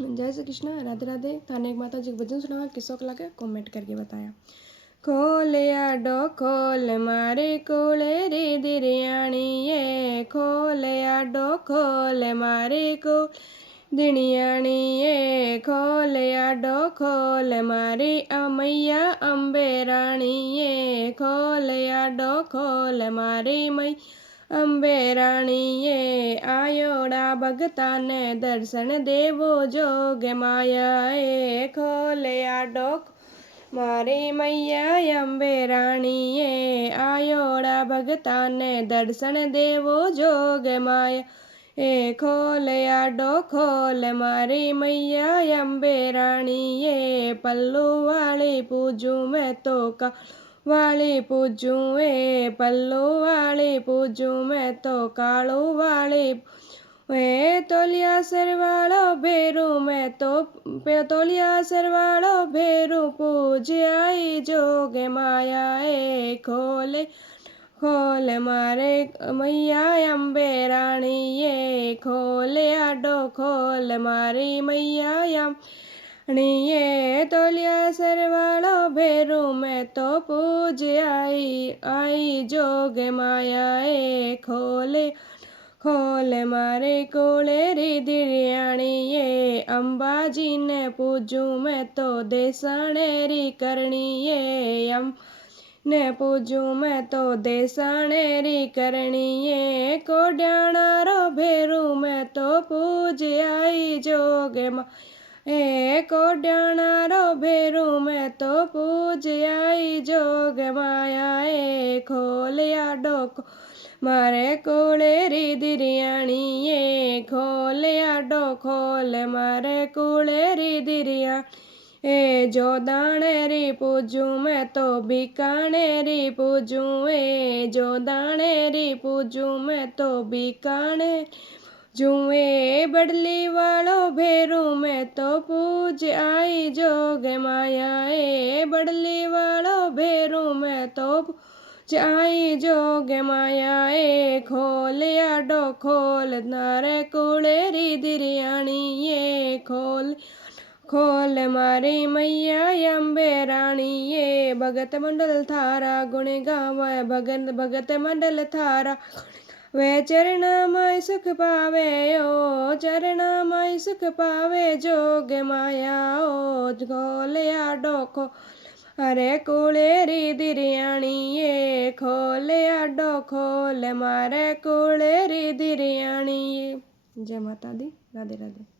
जय श्री कृष्ण, राधे राधे। थाने एक माता जी भजन सुना, किस्सों को लगे कमेंट करके बताया। खोलिया डो खोल मारे कोले रे दिरियाणी ये, खोलिया डो खोल मारे को दिनियाणी ये, खोलिया डो खोल मारी अमैया अंबे राणी ये, खोलिया डो खोल मारी मई अंबे राणी ये, आयोड़ा भगता ने दर्शन देवो जोग माया ए, खोलिया डो मारी मैया अंबे राणी ये, आयोड़ा भगता ने दर्शन देवो जोग माया ए, खोलिया डो खोल मारी मैया अंबे राणी ये, पल्लू वाली पूजू मैं तो का वाली पूजू ए, पल्लू वाली पूजू मैं तो कालू वाली वे, तोलिया सरवालो भेरू मैं तो तोलिया सरवालो भेरू पूज आई जोग माया ए, खोले खोल मारे मैया अंबे राणी ये, खोलिया डो खोल मारी मैया ये, तोलिया सरवालो भेरू मैं तो पूज आई जोग माया ए, खोले खोल मारे कोले री दिरियाणी ये, अंबाजी ने पूजू मैं तो देसाणे री करणी ये, ने पूजू मैं तो देसाणे री करणी ये, कोड्याणा रो भेरू मैं तो पूज आई जोग ए, कोड्याणा रो भेरू मैं तो पूज आई जोग माया ए, खोलिया डो मारे कोले री दिरियाणी ये, खोलिया डो खोल मारे कोले री दिरिया ए, जोदाणे री पूजू मैं तो बीकाणे री पूजू ए, जोदाणे री पूजू मैं तो बीकाणे जुए, बडली वालो भेरू मैं तो पूज आई जोग माया ए, बडली वालो भेरू मैं तो पूज आई जोग माया ए, खोलिया डो खोल नारे कुले री दिरियाणी ये, खोल खोल मारी मैया अंबे राणी ये, भगत मंडल थारा गुण गावे भगत मंडल थारा वे, चरणा माय सुख पावे ओ, चरणा माय सुख पावे जोग माया ओ, खोलिया डो खोल अरे कुले री दिरियाणी ये, खोलिया डो खोल मारे कुले री दिरियाणी ये। जय माता दी, राधे राधे।